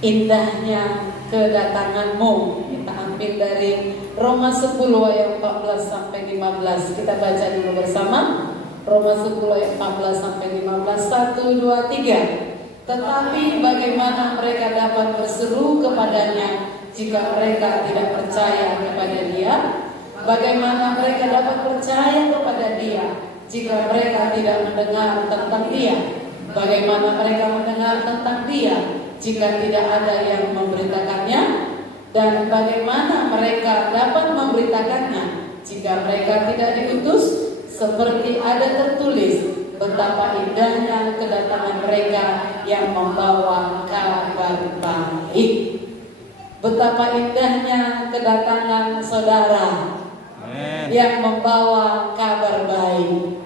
indahnya kedatanganmu. Kita ambil dari Roma 10 ayat 14 sampai 15. Kita baca dulu bersama. Roma 10 ayat 14 sampai 15. 1, 2, 3. Tetapi bagaimana mereka dapat berseru kepadanya jika mereka tidak percaya kepada Dia? Bagaimana mereka dapat percaya kepada Dia jika mereka tidak mendengar tentang Dia? Bagaimana mereka mendengar tentang Dia jika tidak ada yang memberitakannya? Dan bagaimana mereka dapat memberitakannya jika mereka tidak diutus? Seperti ada tertulis, betapa indahnya kedatangan mereka yang membawa kabar baik. Betapa indahnya kedatangan saudara yang membawa kabar baik.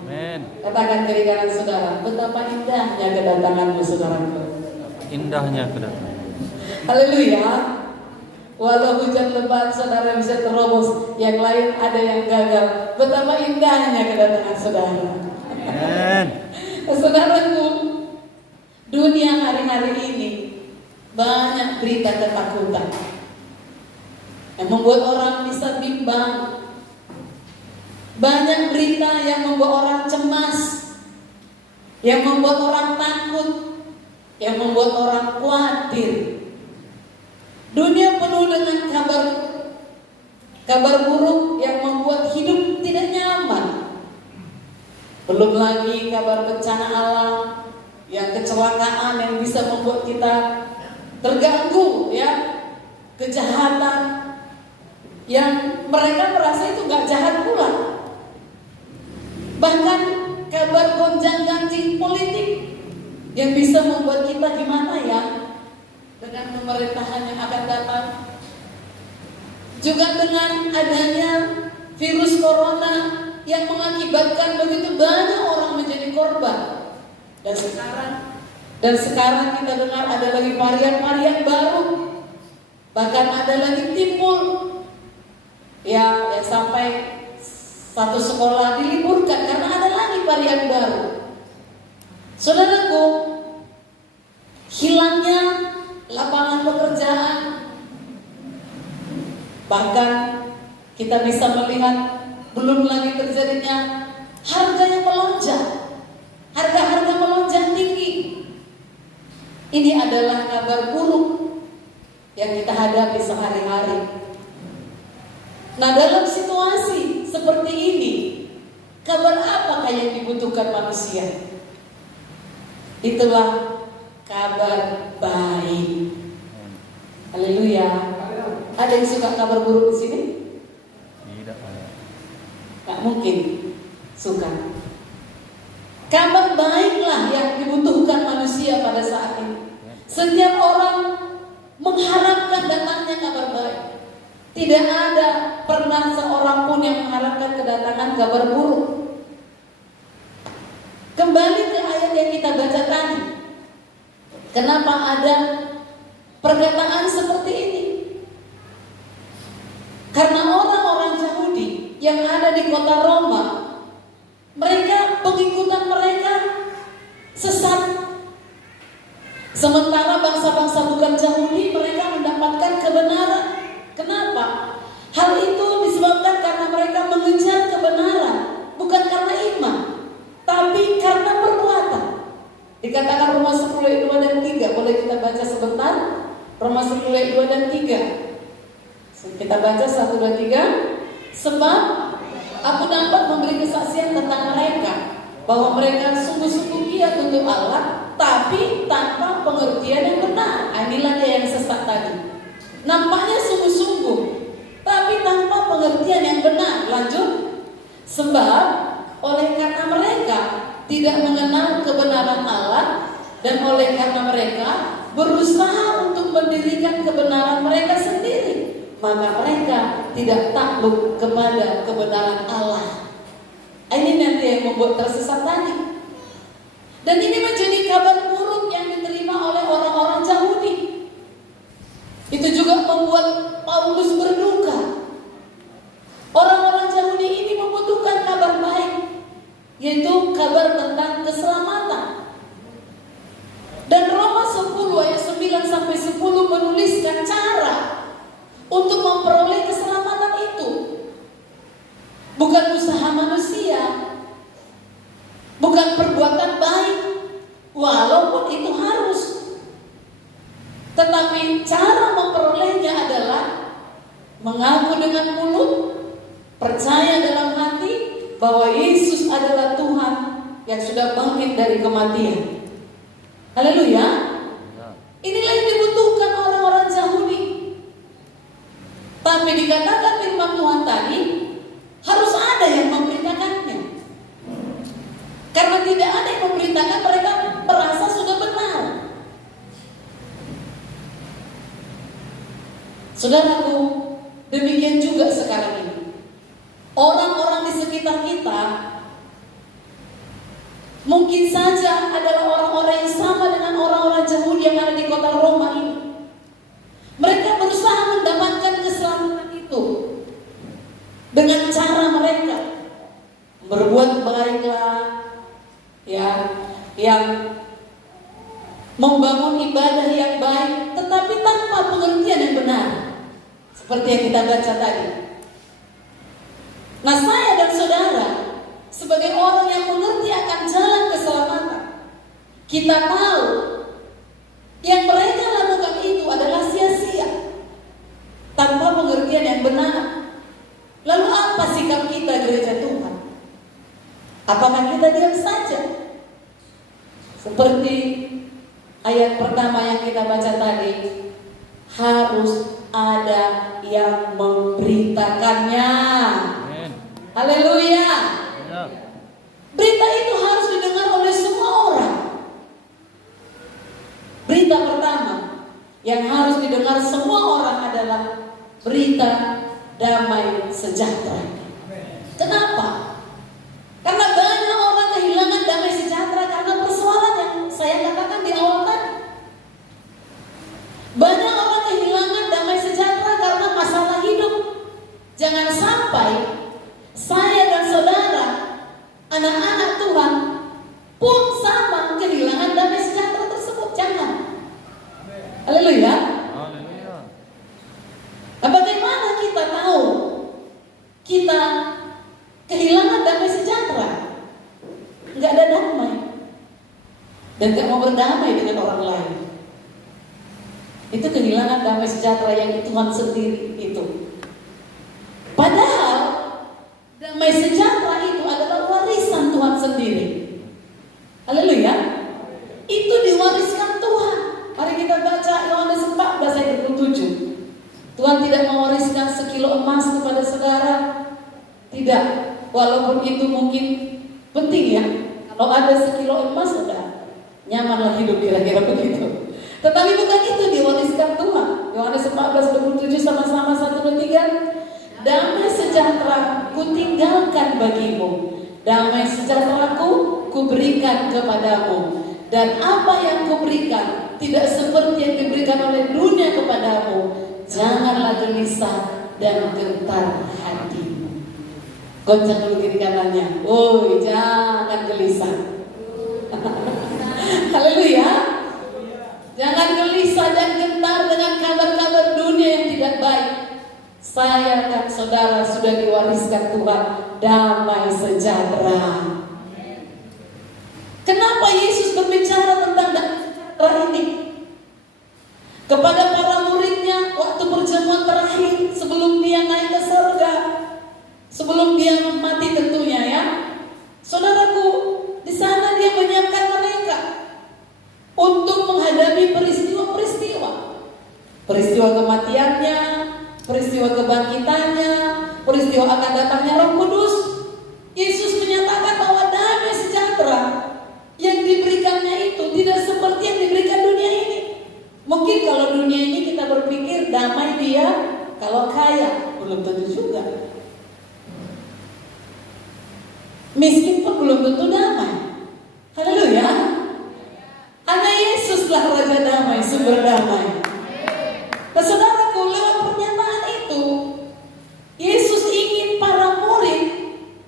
Katakan kiri kanan saudara, betapa indahnya kedatanganmu saudaraku. Indahnya kedatangan. Haleluya. Walau hujan lebat saudara bisa terobos, yang lain ada yang gagal. Betapa indahnya kedatangan saudara. Saudaraku, dunia hari-hari ini banyak berita ketakutan yang membuat orang bisa bimbang. Banyak berita yang membuat orang cemas, yang membuat orang takut, yang membuat orang khawatir. Dunia penuh dengan kabar buruk yang membuat hidup tidak nyaman. Belum lagi kabar bencana alam, yang kecelakaan yang bisa membuat kita terganggu, ya, kejahatan yang mereka merasa itu gak jahat pula. Bahkan kabar gonjang-ganjing politik yang bisa membuat kita gimana ya dengan pemerintahan yang akan datang. Juga dengan adanya virus corona yang mengakibatkan begitu banyak orang menjadi korban. Dan sekarang kita dengar ada lagi varian-varian baru. Bahkan ada lagi timbul yang sampai satu sekolah diliburkan karena ada lagi varian baru. Saudaraku, hilangnya lapangan pekerjaan, bahkan kita bisa melihat belum lagi terjadinya harga yang melonjak, harga-harga melonjak tinggi. Ini adalah kabar buruk yang kita hadapi sehari-hari. Nah, dalam situasi seperti ini, kabar apakah yang dibutuhkan manusia? Itulah kabar baik. Haleluya. Ada yang suka kabar buruk di sini? Tidak. Gak mungkin suka. Kabar baiklah yang dibutuhkan manusia pada saat ini. Setiap orang mengharapkan datangnya kabar baik. Tidak ada pernah seorang pun yang mengharapkan kedatangan kabar buruk. Kembali ke ayat yang kita baca tadi. Kenapa ada perkataan seperti ini? Karena orang-orang Yahudi yang ada di kota Roma, mereka, pengikutan mereka sesat. Sementara bangsa-bangsa bukan Yahudi, mereka mendapatkan kebenaran. Kenapa? Hal itu disebabkan karena mereka mengejar kebenaran, bukan karena iman, tapi karena perbuatan. Dikatakan Roma 10 ayat 2 dan 3. Boleh kita baca sebentar? Roma 10 ayat 2 dan 3. Kita baca 1, 2, 3. Sebab aku dapat memberi kesaksian tentang mereka, bahwa mereka sungguh-sungguh giat untuk Allah, tapi tanpa pengertian yang benar. Inilah dia yang sesat tadi. Nampaknya sungguh-sungguh, tapi tanpa pengertian yang benar. Lanjut. Sebab oleh karena mereka tidak mengenal kebenaran Allah, dan oleh karena mereka berusaha untuk mendirikan kebenaran mereka sendiri, maka mereka tidak takluk kepada kebenaran Allah. Ini nanti yang membuat tersesat tadi. Dan ini menjadi kabar buruk yang diterima oleh orang-orang Yahudi. Itu juga membuat Paulus berduka. Orang-orang Yahudi ini membutuhkan kabar baik, yaitu kabar tentang keselamatan. Dan Roma 10 ayat 9 sampai 10 untuk memperoleh keselamatan itu. Bukan usaha manusia, bukan perbuatan baik, walaupun itu harus. Tetapi cara memperolehnya adalah mengaku dengan mulut, percaya dalam hati bahwa Yesus adalah Tuhan yang sudah bangkit dari kematian. Haleluya. Inilah yang dibutuhkan orang-orang Yahudi. Tapi dikatakan firman Tuhan tadi, harus ada yang memberitakannya. Karena tidak ada yang memberitakan, mereka merasa sudah benar. Saudaraku, demikian juga sekarang ini. Orang-orang di sekitar kita mungkin saja adalah orang-orang yang sama dengan orang-orang Yahudi yang ada di kota Roma ini. Mereka berusaha mendapatkan keselamatan itu dengan cara mereka berbuat baiklah, ya, yang membangun ibadah yang baik, tetapi tanpa pengertian yang benar, seperti yang kita baca tadi. Nah, saya dan saudara sebagai orang yang mengerti akan jalan keselamatan, kita tahu yang mereka lakukan itu adalah sia-sia, tanpa pengertian yang benar. Lalu apa sikap kita gereja Tuhan? Apakah kita diam saja? Seperti ayat pertama yang kita baca tadi, harus ada yang memberitakannya. Haleluya. Berita itu harus didengar oleh semua orang. Berita pertama yang harus didengar semua orang adalah berita damai sejahtera. Kenapa? Karena banyak orang kehilangan damai sejahtera karena persoalan yang saya katakan di awal tadi. Banyak orang kehilangan damai sejahtera karena masalah hidup. Jangan sampai saya dan saudara, anak-anak Tuhan pun sama kehilangan damai sejahtera tersebut. Jangan. Haleluya. Nah, bagaimana kita tahu kita kehilangan damai sejahtera? Nggak ada damai dan nggak mau berdamai dengan orang lain. Itu kehilangan damai sejahtera yang Tuhan sendiri itu. Padahal damai sejahtera itu adalah warisan Tuhan sendiri. Haleluya. Itu diwariskan Tuhan. Mari kita baca Yohanes 14 ayat 27. Tuhan tidak mewariskan sekilo emas kepada saudara. Tidak. Walaupun itu mungkin penting ya. Kalau ada sekilo emas sudah nyamanlah hidup, kira-kira begitu. Tetapi bukan itu diwariskan Tuhan. Yohanes 14:27 sama-sama 1, 2, 3. Damai sejahtera kutinggalkan bagimu, damai sejahteraku kuberikan kepadamu, dan apa yang kuberikan tidak seperti yang diberikan oleh dunia kepadamu. Janganlah gelisah dan gentar hatimu. Goncang dulu kiri kanannya. Oh, jangan gelisah. Haleluya. Jangan gelisah dan gentar dengan kabar-kabar dunia yang tidak baik. Saya dan saudara sudah diwariskan Tuhan damai sejahtera. Kenapa Yesus berbicara tentang damai sejahtera ini kepada para muridnya waktu perjamuan terakhir sebelum dia naik ke surga, sebelum dia mati tentunya ya. Saudaraku, di sana dia menyiapkan mereka untuk menghadapi peristiwa-peristiwa, peristiwa kematiannya, peristiwa kebangkitannya, peristiwa akan datangnya Roh Kudus. Yesus menyatakan bahwa damai sejahtera yang diberikannya itu tidak seperti yang diberikan dunia ini. Mungkin kalau dunia ini kita berpikir damai dia kalau kaya, belum tentu juga. Miskin pun belum tentu damai. Haleluya. Hanya Yesuslah Raja Damai, sumber damai. Nah, saudaraku, lewat pernyataan itu Yesus ingin para murid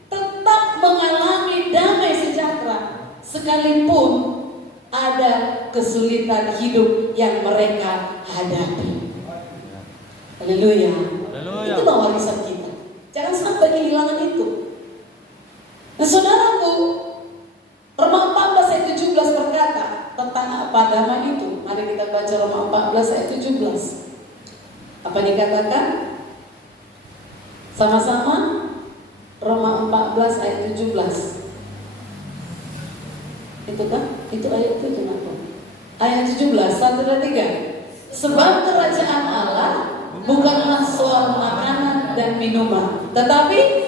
tetap mengalami damai sejahtera sekalipun ada kesulitan hidup yang mereka hadapi. Haleluya. Haleluya. Itulah warisan kita. Jangan sampai kehilangan itu. Nah saudaraku, Roma 14 ayat 17 berkata tentang apa damai itu. Mari kita baca Roma 14 ayat 17. Apa dikatakan? Sama-sama Roma 14 ayat 17. Itu kan? Itu ayat itu kenapa? Ayat 17, 1 dan 3. Sebab kerajaan Allah bukanlah soal makanan dan minuman, tetapi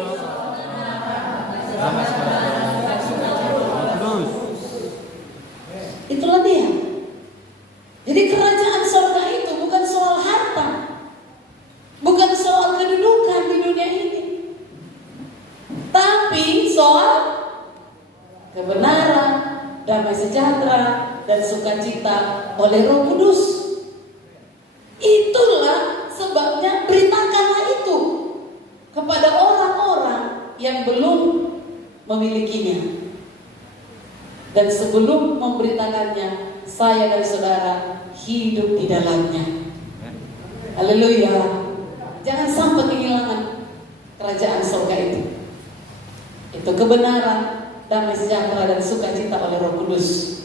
itulah dia. Jadi kerajaan surga itu bukan soal harta, bukan soal kedudukan di dunia ini, tapi soal kebenaran, damai sejahtera, dan sukacita oleh Roh Kudus. Itulah sebabnya beritakanlah itu kepada orang-orang yang belum memilikinya. Dan sebelum memberitakannya, saya dan saudara hidup di dalamnya. Haleluya. Jangan sampai kehilangan kerajaan surga itu. Itu kebenaran, damai sejahtera, dan sukacita oleh Roh Kudus.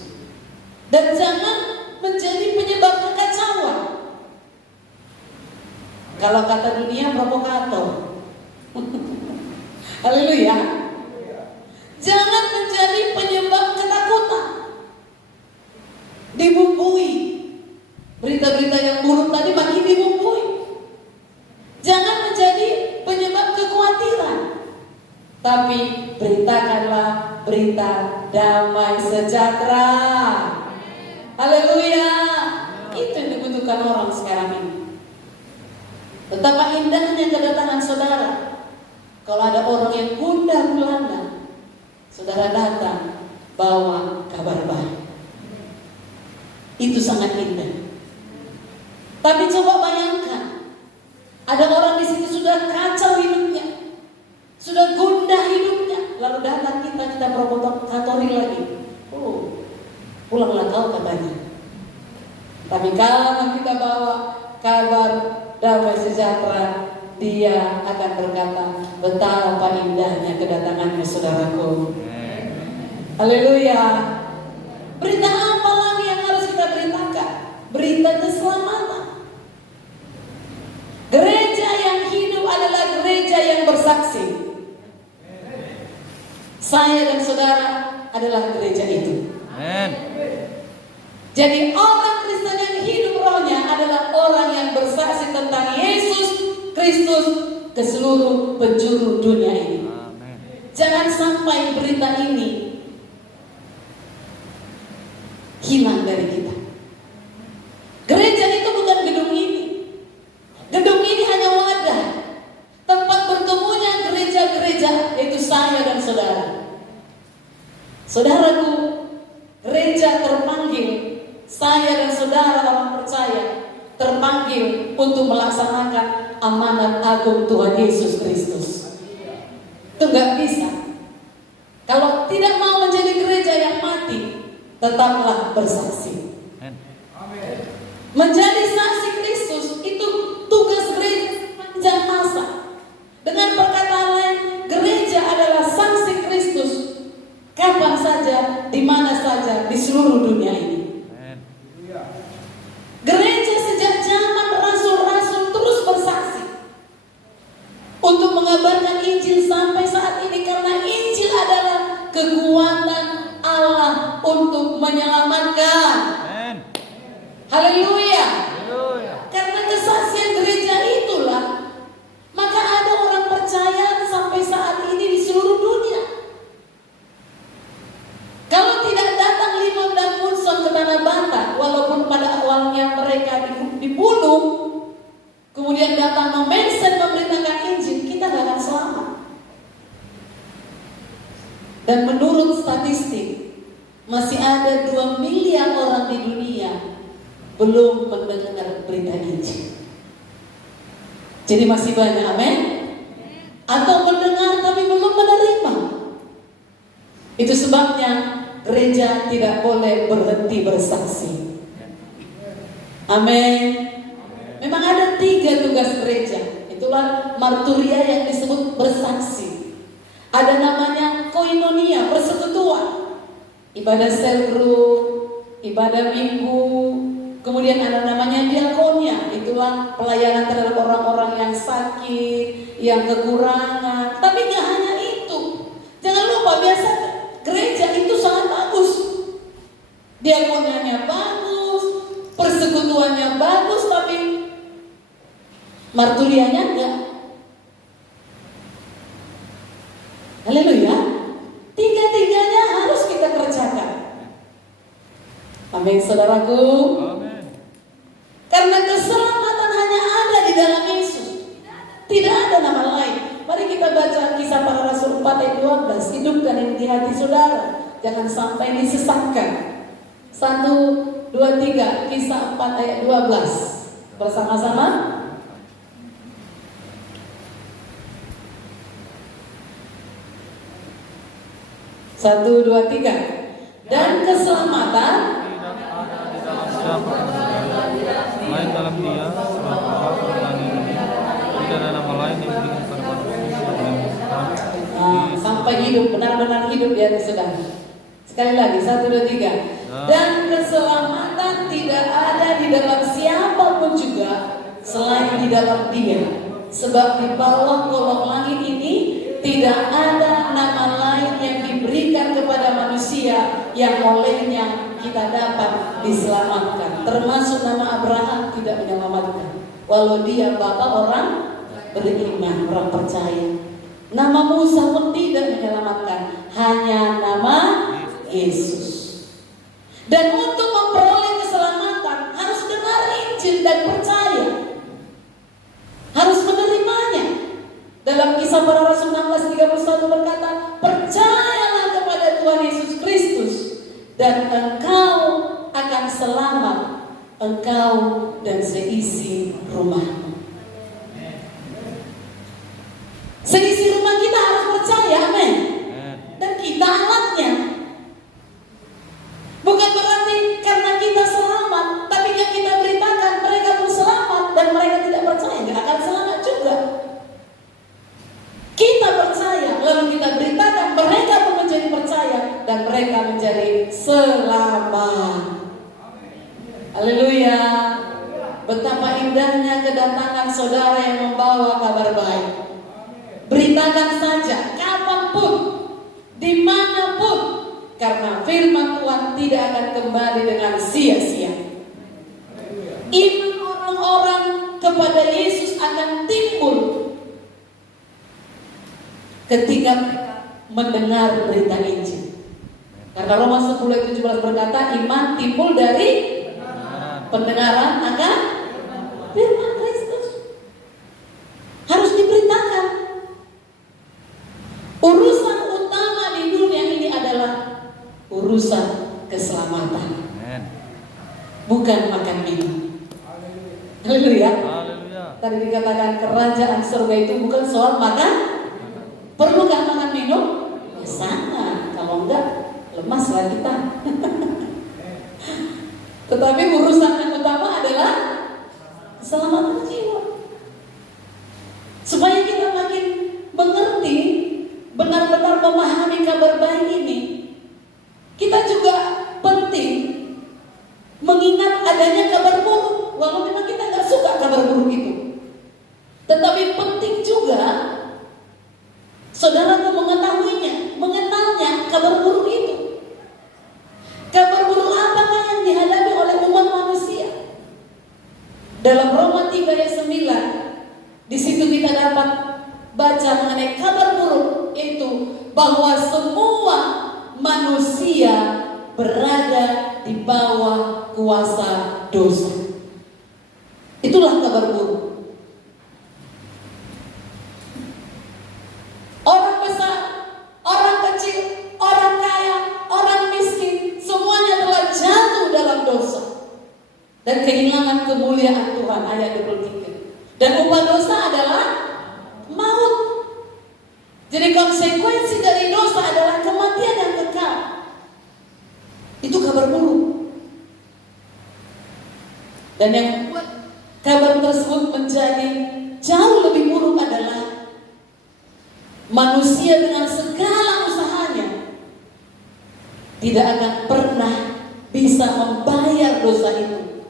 Dan jangan menjadi penyebab kekacauan. Kalau kata dunia, provokator. Haleluya. Jangan menjadi penyebab ketakutan. Dibumbui. Berita-berita yang buruk tadi makin dibumbui. Jangan menjadi penyebab kekhawatiran. Tapi beritakanlah berita damai sejahtera. Haleluya. Itu yang dibutuhkan orang sekarang ini. Betapa indahnya kedatangan saudara. Kalau ada orang yang gundah gulana, saudara datang bawa kabar baik. Itu sangat indah. Tapi coba bayangkan, ada orang di situ sudah kacau hidupnya, sudah gundah hidupnya, lalu datang kita provokatori lagi. Oh, pulanglah kau katanya. Tapi kalau kita bawa kabar damai sejahtera, dia akan berkata, betapa indahnya kedatanganmu saudaraku. Haleluya. Berita apa lagi yang harus kita beritakan? Berita keselamatan. Gereja yang hidup adalah gereja yang bersaksi. Saya dan saudara adalah gereja itu. Amen. Jadi orang Kristen yang hidup rohnya adalah orang yang bersaksi tentang Yesus Kristus ke seluruh penjuru dunia ini. Amen. Jangan sampai berita ini hilang dari kita. Gereja itu bukan gedung ini. Gedung ini hanya wadah, tempat bertemunya gereja-gereja, yaitu saya dan saudara. Saudaraku, gereja terpanggil, saya dan saudara orang percaya terpanggil untuk melaksanakan amanat agung Tuhan Yesus Kristus. Itu gak bisa. Kalau tidak mau menjadi gereja yang mati, tetaplah bersaksi. Menjadi saksi Kristus itu tugas gereja sepanjang masa. Dengan perkataan lain, gereja adalah saksi Kristus kapan saja, di mana saja, di seluruh dunia ini. Gereja sejak zaman rasul-rasul terus bersaksi untuk mengabarkan Injil sampai saat ini, karena Injil adalah kekuatan Allah untuk menyelamatkan. Haleluya. Karena kesaksian gereja itulah maka ada orang percaya sampai saat ini di seluruh dunia. Kalau tidak datang Limon dan Munson ke Tanah Batak, walaupun pada awalnya mereka dibunuh, kemudian datang memensen memberitakan Injil, kita gak akan selamat. Dan menurut statistik, masih ada 2 miliar orang di dunia belum mendengar berita Injil. Jadi masih banyak, amin? Atau mendengar tapi belum menerima. Itu sebabnya gereja tidak boleh berhenti bersaksi. Amin. Memang ada 3 tugas pula marturia yang disebut bersaksi. Ada namanya koinonia, persekutuan. Ibadah sel group, ibadah minggu, kemudian ada namanya diakonia. Itulah pelayanan terhadap orang-orang yang sakit, yang kekurangan. Tapi gak hanya itu. Jangan lupa, biasa gereja itu sangat bagus. Diakonianya bagus, persekutuannya bagus, tapi marturianya enggak. Haleluya. Tiga-tiganya harus kita kerjakan. Amin, saudaraku. Amin. Karena keselamatan hanya ada di dalam Yesus. Tidak ada nama lain. Mari kita baca Kisah Para Rasul 4 ayat 12. Hidupkan ini di hati saudara. Jangan sampai disesatkan. 1, 2, 3. Kisah 4 ayat 12. Bersama-sama. Satu, dua, tiga. Dan keselamatan Siapa lain dalam dia sebab Allah bertanya ini tidak ada nama lain yang diberikan kepada manusia sampai hidup, benar-benar hidup di hati saudara. Sekali lagi, 1, 2, 3. Dan keselamatan tidak ada di dalam siapapun juga selain di dalam dia. Sebab di bawah kolong langit ini tidak ada nama lain yang diberikan kepada manusia yang olehnya kita dapat diselamatkan. Termasuk nama Abraham tidak menyelamatkan, walau dia bapak orang beriman, orang percaya. Nama Musa pun tidak menyelamatkan, hanya nama Yesus. Dan untuk memperoleh keselamatan harus dengar Injil dan percaya, harus menerimanya. Dalam Kisah Para Rasul 16:31 berkata, percayalah kepada Tuhan Yesus Kristus dan engkau akan selamat, engkau dan seisi rumahmu. Seisi rumah kita harus percaya, amin. Dan kita alatnya. Bukan berarti karena kita selamat, tapi yang kita beritakan mereka pun selamat dan mereka tidak percaya, gak akan selamat juga. Kita percaya, lalu kita beritakan, mereka pun menjadi percaya dan mereka menjadi selamat. Haleluya. Betapa indahnya kedatangan saudara yang membawa kabar baik. Beritakan saja, kapanpun, dimanapun, karena firman Tuhan tidak akan kembali dengan sia-sia. Iman orang-orang kepada Yesus akan timbul ketika mereka mendengar berita Injil. Karena Roma 10:17 berkata, iman timbul dari pendengaran akan firman Kristus. Harus diberitakan. Urusan utama di dunia ini adalah urusan keselamatan, bukan makan minum. Haleluya. Tadi dikatakan kerajaan surga itu bukan soal makan. Perlukah makan minum? Ya sangat. Kalau enggak, lemaslah kita. Tetapi urusan yang utama adalah keselamatan jiwa. Supaya kita makin mengerti, benar-benar memahami kabar baik ini, kita juga penting mengingat adanya kabar buruk. Walau memang kita nggak suka kabar buruk itu, tetapi penting juga saudara mengetahuinya, mengenalnya kabar buruk itu. Kabar buruk apakah yang dihadapi oleh umat manusia? Dalam Roma 3 ayat 9, di situ kita dapat baca mengenai kabar buruk itu, bahwa semua manusia berada di bawah kuasa dosa. Itulah kabar buruk. Orang besar, orang kecil, orang kaya, orang miskin, semuanya telah jatuh dalam dosa dan kehilangan kemuliaan Tuhan. Ayat 23. Dan upah dosa adalah maut. Jadi konsekuensi dari dosa adalah kematian yang kekal. Itu kabar buruk. Dan yang membuat kabar tersebut menjadi jauh lebih buruk buruk adalah manusia dengan segala usahanya tidak akan pernah bisa membayar dosa itu.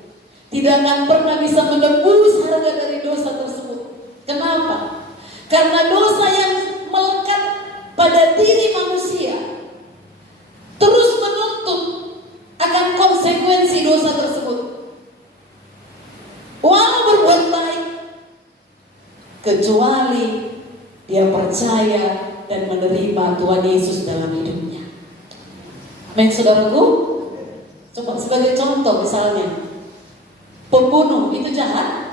Tidak akan pernah bisa menebus harga dari dosa tersebut. Kenapa? Karena dosa yang melekat pada diri manusia terus menuntut akan konsekuensi dosa tersebut. Walau berbuat baik, kecuali dia percaya dan menerima Tuhan Yesus dalam hidupnya. Amin, saudaraku. Coba sebagai contoh misalnya, pembunuh itu jahat,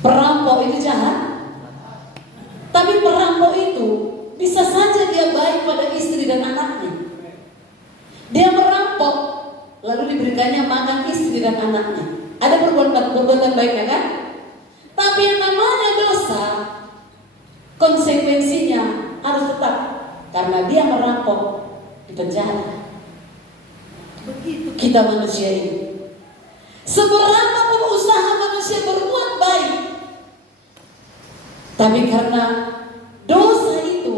perampok itu jahat, tapi perampok itu bisa saja dia baik pada istri dan anaknya. Dia merampok, lalu diberikannya makan istri dan anaknya. Ada perbuatan baiknya kan? Tapi yang namanya dosa, konsekuensinya harus tetap, karena dia merampok di penjara. Begitu kita manusia ini. Seberapa pun usaha manusia berbuat baik, tapi karena dosa itu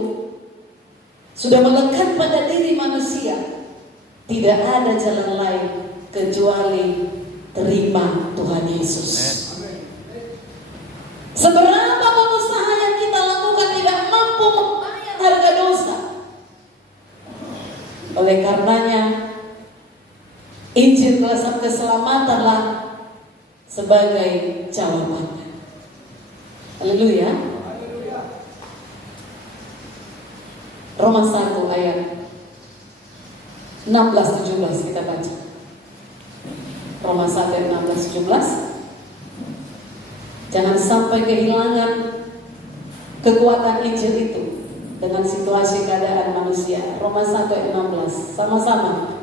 sudah melekat pada diri manusia, tidak ada jalan lain kecuali terima Tuhan Yesus. Seberapa pun usaha yang kita lakukan tidak mampu membayar harga dosa. Oleh karenanya, Injil keselamatanlah sebagai jawabannya. Haleluya. Roma 1 ayat 16-17 kita baca. Roma 1 ayat 16-17. Jangan sampai kehilangan kekuatan Injil itu dengan situasi keadaan manusia. Roma 1 ayat 16. Sama-sama.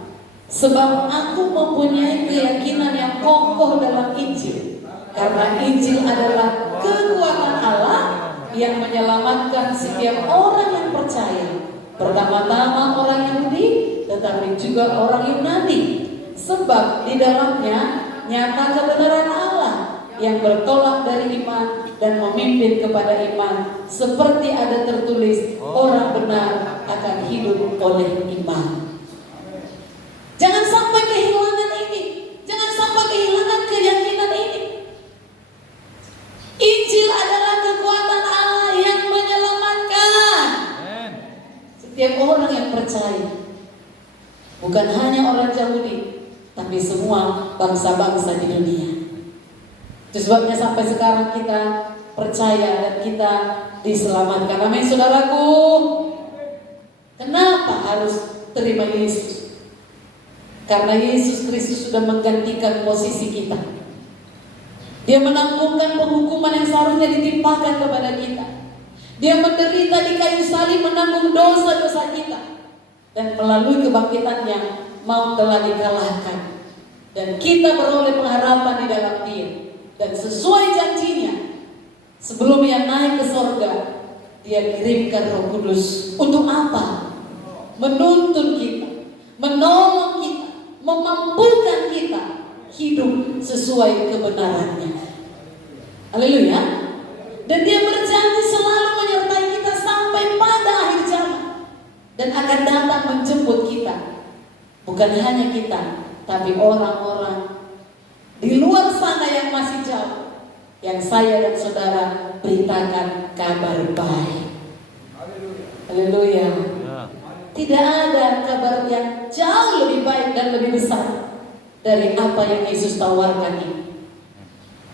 Sebab aku mempunyai keyakinan yang kokoh dalam Injil, karena Injil adalah kekuatan Allah yang menyelamatkan setiap orang yang percaya, pertama-tama orang Yahudi, tetapi juga orang Yunani. Sebab di dalamnya nyata kebenaran Allah yang bertolak dari iman dan memimpin kepada iman, seperti ada tertulis, orang benar akan hidup oleh iman. Jangan sampai kehilangan ini. Jangan sampai kehilangan keyakinan ini. Injil adalah kekuatan Allah yang menyelamatkan setiap orang yang percaya. Bukan hanya orang Yahudi, tapi semua bangsa-bangsa di dunia. Itu sebabnya sampai sekarang kita percaya dan kita diselamatkan. Amin, saudaraku. Kenapa harus terima Yesus? Karena Yesus Kristus sudah menggantikan posisi kita. Dia menanggungkan penghukuman yang seharusnya ditimpakan kepada kita. Dia menderita di kayu salib menanggung dosa-dosa kita. Dan melalui kebangkitannya, maut telah dikalahkan. Dan kita beroleh pengharapan di dalam Dia. Dan sesuai janjinya, sebelum Ia naik ke sorga, Dia kirimkan Roh Kudus. Untuk apa? Menuntun kita, menolong kita, memampukan kita hidup sesuai kebenarannya. Haleluya. Dan Dia berjanji selalu menyertai kita sampai pada akhir zaman, dan akan datang menjemput kita. Bukan hanya kita, tapi orang-orang di luar sana yang masih jauh, yang saya dan saudara beritakan kabar baik. Haleluya. Tidak ada kabar yang jauh lebih baik dan lebih besar dari apa yang Yesus tawarkan ini.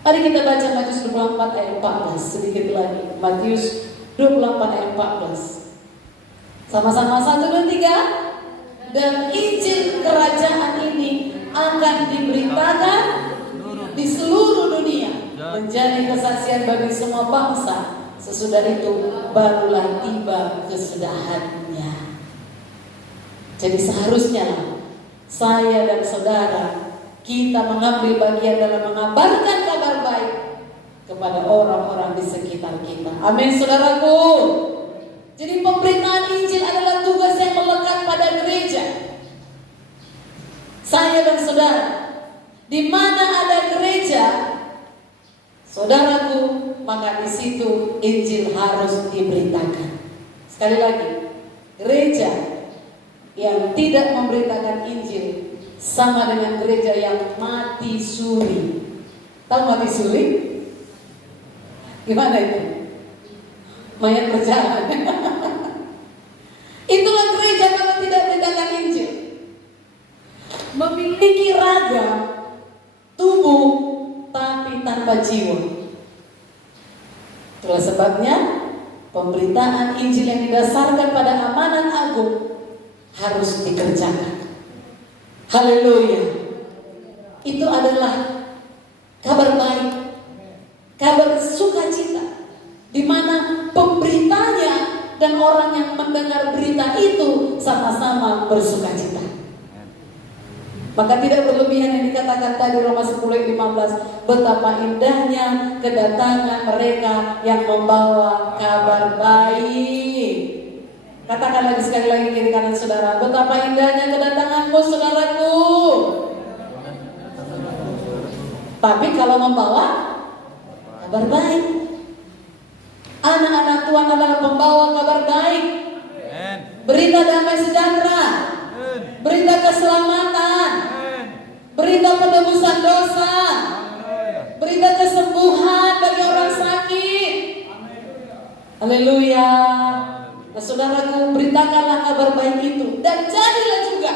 Mari kita baca Matius 24 ayat 14 sedikit lagi. Matius 24 ayat 14. Sama-sama 1, 2, 3. Dan Injil kerajaan ini akan diberitakan di seluruh dunia, menjadi kesaksian bagi semua bangsa. Sesudah itu barulah tiba kesudahannya. Jadi seharusnya saya dan saudara, kita mengambil bagian dalam mengabarkan kabar baik kepada orang-orang di sekitar kita. Amin, saudaraku. Jadi pemberitaan Injil adalah tugas yang melekat pada gereja. Saya dan saudara, di mana ada gereja, saudaraku, maka di situ Injil harus diberitakan. Sekali lagi, gereja yang tidak memberitakan Injil sama dengan gereja yang mati suri. Tahu mati suri? Gimana itu? Mayat berjalan. Itulah gereja kalau tidak memberitakan Injil. Memiliki raga, tubuh, tapi tanpa jiwa. Itulah sebabnya pemberitaan Injil yang didasarkan pada amanat agung harus dikerjakan. Haleluya. Itu adalah kabar baik, kabar sukacita, di mana pemberitanya dan orang yang mendengar berita itu sama-sama bersukacita. Maka tidak berlebihan yang dikatakan tadi Roma 10:15, betapa indahnya kedatangan mereka yang membawa kabar baik. Katakan lagi sekali lagi kiri kanan saudara, betapa indahnya kedatanganmu saudaraku. Tapi kalau membawa kabar baik, anak-anak Tuhan adalah pembawa kabar baik. Berita damai sejahtera, berita keselamatan, berita penebusan dosa, berita kesembuhan bagi orang sakit. Haleluya. Nah, saudaraku, beritakanlah kabar baik itu dan jadilah juga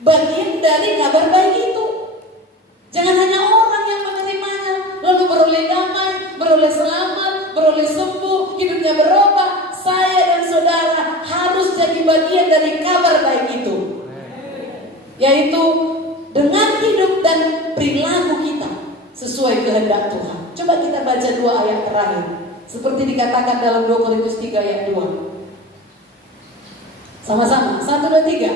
bagian dari kabar baik itu. Jangan hanya orang yang menerimanya lalu beroleh damai, beroleh selamat, beroleh sembuh, hidupnya berubah. Saya dan saudara harus jadi bagian dari kabar baik itu, yaitu dengan hidup dan perilaku kita sesuai kehendak Tuhan. Coba kita baca 2 ayat terakhir, seperti dikatakan dalam 2 Korintus 3 ayat 2. Sama-sama, 1, 2, 3.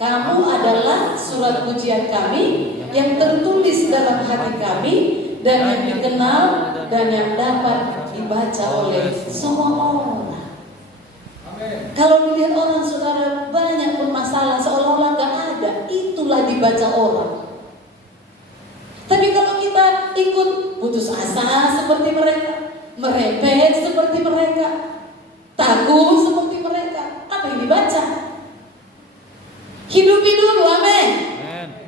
Kamu adalah surat pujian kami yang tertulis dalam hati kami dan yang dikenal dan yang dapat dibaca oleh semua orang. Kalau dilihat orang saudara banyak bermasalah seolah-olah gak ada, itulah dibaca orang. Tapi kalau kita ikut putus asa seperti mereka, merepet seperti mereka, takut seperti mereka, apa yang dibaca? Hidupi dulu, amin.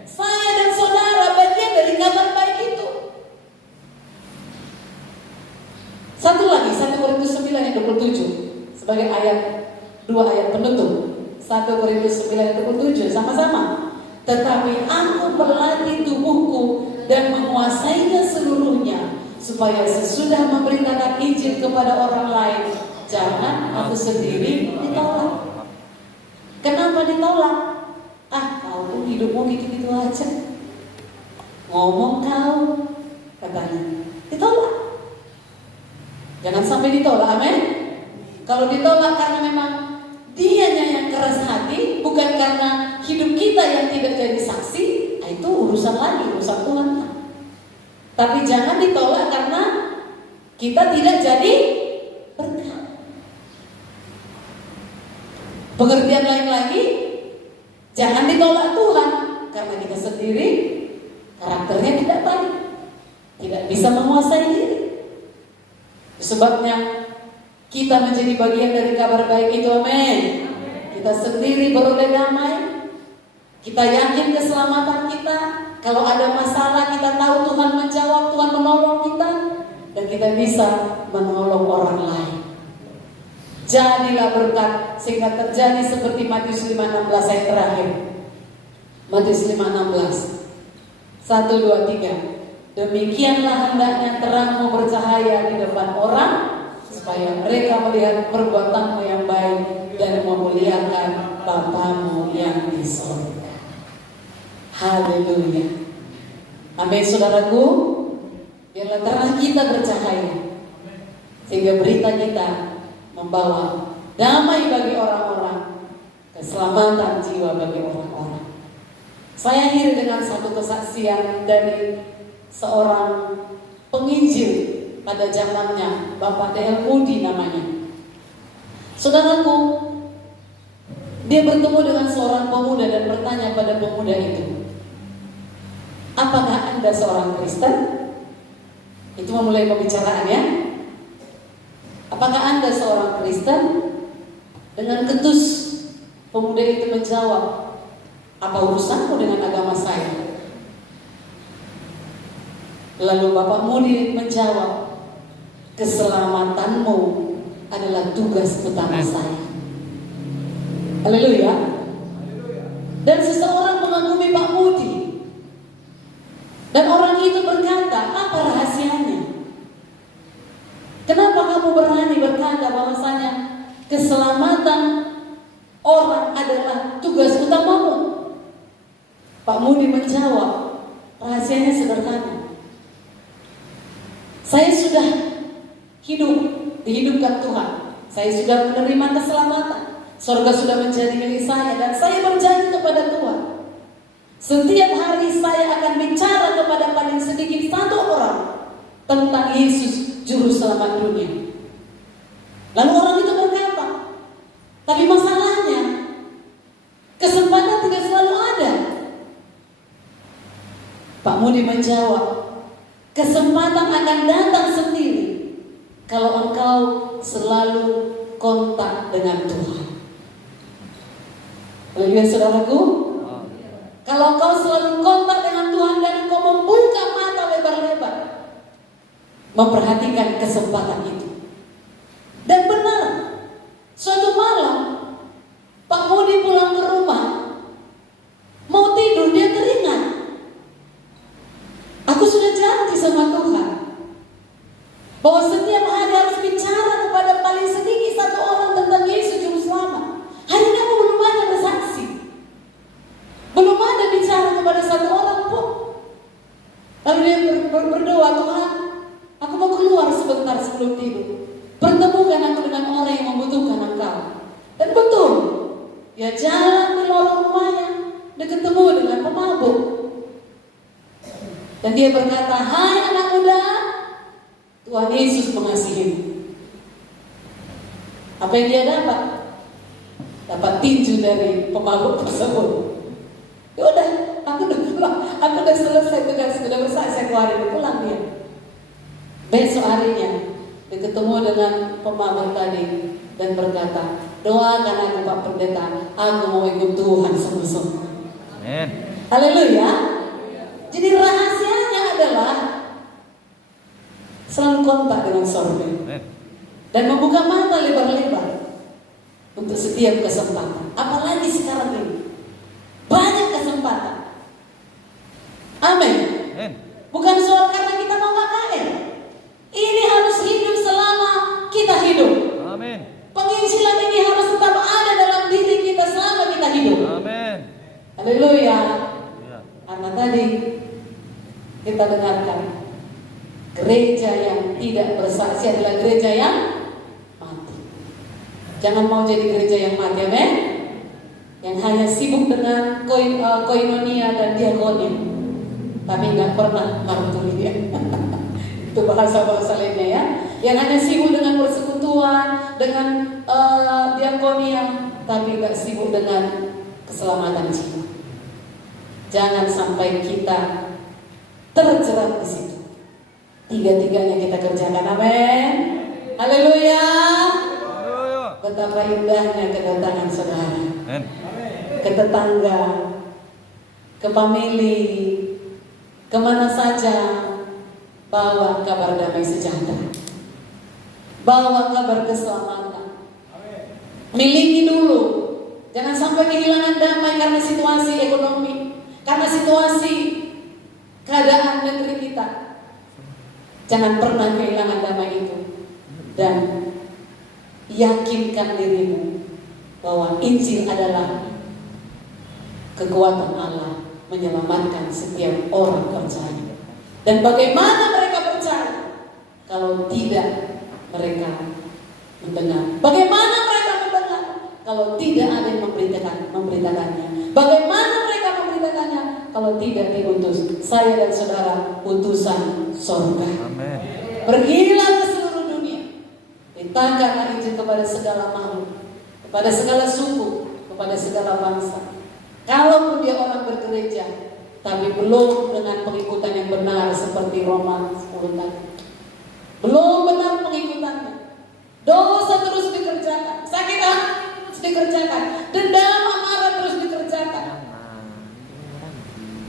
Saya dan saudara bagian dari kabar baik itu. Satu lagi, 1 Korintus 9 ayat 27 sebagai ayat 2 ayat penutup. 1 Korintus 9 ayat 27 sama-sama. Tetapi aku melatih tubuhku dan menguasainya seluruhnya, supaya sesudah memberitakan Injil kepada orang lain, jangan aku sendiri ditolak. Kenapa ditolak? Kau hidupmu gitu-gitu aja, ngomong kau, katanya ditolak. Jangan sampai ditolak, amin. Kalau ditolak karena memang dianya yang keras hati, bukan karena hidup kita yang tidak jadi saksi, itu urusan lagi, urusan Tuhan. Tapi jangan ditolak karena kita tidak jadi berkat. Pengertian lain lagi, jangan ditolak Tuhan karena kita sendiri karakternya tidak baik, tidak bisa menguasai diri. Sebabnya kita menjadi bagian dari kabar baik itu, amin. Kita sendiri beroleh damai, kita yakin keselamatan kita. Kalau ada masalah kita tahu Tuhan menjawab, Tuhan menolong kita, dan kita bisa menolong orang lain. Jadilah berkat sehingga terjadi seperti Matius 5:16 ayat terakhir. Matius 5:16. 1, 2, 3. Demikianlah hendaknya terangmu bercahaya di depan orang, supaya mereka melihat perbuatanmu yang baik dan memuliakan Bapamu yang di surga. Haleluya. Amin, saudaraku. Biarlah terang kita bercahaya, sehingga berita kita membawa damai bagi orang-orang, keselamatan jiwa bagi orang-orang. Saya akhiri dengan satu kesaksian dari seorang penginjil pada zamannya, Bapak D.L. Moody namanya. Saudaraku, dia bertemu dengan seorang pemuda dan bertanya pada pemuda itu, apakah Anda seorang Kristen? Itu memulai pembicaraan ya. Apakah Anda seorang Kristen? Dengan ketus pemuda itu menjawab, apa urusanmu dengan agama saya? Lalu Bapak Mudi menjawab, keselamatanmu adalah tugas utama saya. Haleluya. Dan seseorang mengagumi Pak Mudi. Dan orang itu berkata, apa rahasianya? Kenapa kamu berani berkata bahwasanya keselamatan orang adalah tugas utamamu? Pak Mudi menjawab, rahasianya sederhana. Saya sudah hidup, dihidupkan Tuhan. Saya sudah menerima keselamatan. Surga sudah menjadi milik saya dan saya berjanji kepada Tuhan. Setiap hari saya akan bicara kepada paling sedikit satu orang tentang Yesus Juru Selamat dunia. Lalu orang itu berkata, tapi masalahnya kesempatan tidak selalu ada. Pak Mudi menjawab, kesempatan akan datang sendiri kalau engkau selalu kontak dengan Tuhan. Haleluya saudaraku. Kalau engkau selalu kontak dengan Tuhan dan engkau membuka mata lebar-lebar, memperhatikan kesempatan itu. Dan benar, suatu malam Pak Mudi pulang ke rumah, mau tidur, dia teringat, aku sudah janji sama Tuhan bahwa setiap hari harus bicara kepada paling sedikit satu orang tentang Yesus Juru Selamat. Hari ini aku belum ada bersaksi, belum ada bicara kepada satu orang pun. Lalu dia berdoa, Tuhan, aku mau keluar sebentar sebelum tidur. Pertemukan aku dengan orang yang membutuhkan Engkau. Dan betul, dia jalan di lorong rumahnya, dia ketemu dengan pemabuk. Dan dia berkata, hai anak muda, Tuhan Yesus mengasihimu. Apa yang dia dapat? Dapat tinju dari pemabuk tersebut. Ya udah, aku udah selesai tugas, sudah besar, saya keluarin, pulang dia. Besok harinya dia ketemu dengan pemabuk tadi dan berkata, doakan aku Pak Pendeta, aku mau ikut Tuhan sungguh-sungguh. Amin. Haleluya. Jadi rahasianya adalah selalu kontak dengan sorga dan membuka mata lebar-lebar untuk setiap kesempatan. Apalagi sekarang ini banyak kesempatan. Amin. Bukan soal karena kita mau KKN. Ini harus hidup selama kita hidup. Amin. Penginjilan ini harus tetap ada dalam diri kita selama kita hidup. Amin. Haleluya. Ya. Karena tadi kita dengarkan, gereja yang tidak bersaksi adalah gereja yang mati. Jangan mau jadi gereja yang mati, amin. Yang hanya sibuk dengan koinonia dan diakonia, tapi nggak pernah marturia. Itu bahasa-bahasa lainnya ya. Yang hanya sibuk dengan persekutuan, dengan diakonia, tapi nggak sibuk dengan keselamatan jiwa. Jangan sampai kita terjerat di situ. Tiga-tiganya kita kerjakan, amin. Haleluya. Betapa indahnya kedatangan saudara, ke tetangga, ke famili, kemana saja, bawa kabar damai sejahtera, bawa kabar keselamatan. Miliki dulu, jangan sampai kehilangan damai karena situasi ekonomi, karena situasi keadaan negeri kita. Jangan pernah kehilangan damai itu. Dan yakinkan dirimu bahwa Injil adalah kekuatan Allah menyelamatkan setiap orang percaya. Dan bagaimana mereka percaya kalau tidak mereka mendengar? Bagaimana mereka mendengar kalau tidak ada yang memberitakannya? Bagaimana mereka memberitakannya kalau tidak diutus? Saya dan saudara utusan surga. Amin. Pergilah ke seluruh dunia, beritakanlah Injil kepada segala makhluk, kepada segala suku, kepada segala bangsa. Kalaupun dia orang bergereja, tapi belum dengan pengikutan yang benar seperti Roma 10 tadi, Dosa terus dikerjakan, sakit hati terus dikerjakan, dendam amarah terus dikerjakan.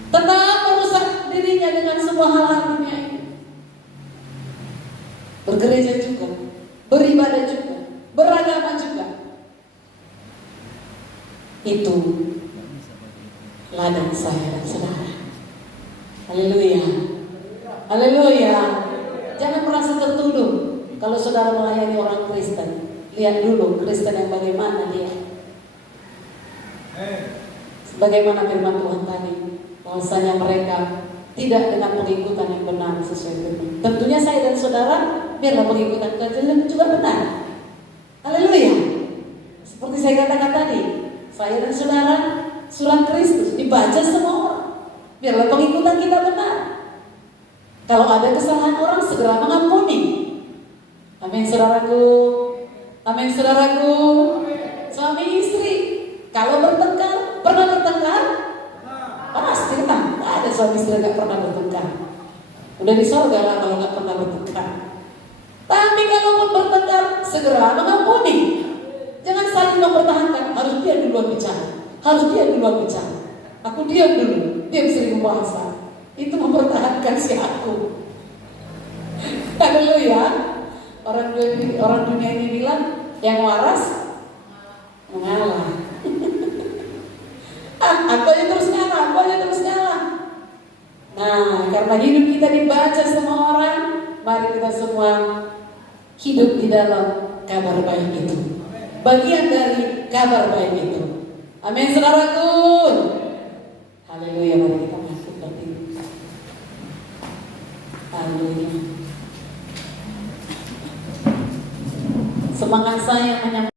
Tetap merusak dirinya dengan semua hal-hal dunia ini. Bergereja juga, beribadah juga, beragama juga. Itu ladang saya dan saudara. Haleluya. Haleluya. Jangan merasa tertuduh kalau saudara melayani orang Kristen. Lihat dulu Kristen yang bagaimana dia. Sebagaimana firman Tuhan tadi, bahwasanya mereka tidak dengan pengikutan yang benar sesuai firman. Tentunya saya dan saudara biarlah pengikutan Tuhan juga benar. Haleluya. Seperti saya katakan tadi, saya dan saudara surat Kristus dibaca semua orang. Biarlah pengikutan kita benar. Kalau ada kesalahan orang, segera mengampuni. Amin saudaraku. Amin saudaraku. Suami istri, kalau bertengkar, pernah bertengkar? Pasti kan. Ada suami istri gak pernah bertengkar. Udah di surga lah kalau gak pernah bertengkar. Tapi kalaupun bertengkar, segera mengampuni. Jangan saling mempertahankan. Harus dia duluan bicara. Harus dia duluan bicara. Aku diam dulu. Diam sering bahasa. Itu mempertahankan si aku. Haleluya. Orang dunia ini bilang yang waras mengalah. Aku aja terus ngalah. Nah, karena hidup kita dibaca semua orang, mari kita semua hidup di dalam kabar baik itu. Bagian dari kabar baik itu. Amin saudaraku. Haleluya, mari kita masuk berdiri. Haleluya. Semangat saya menyampaikan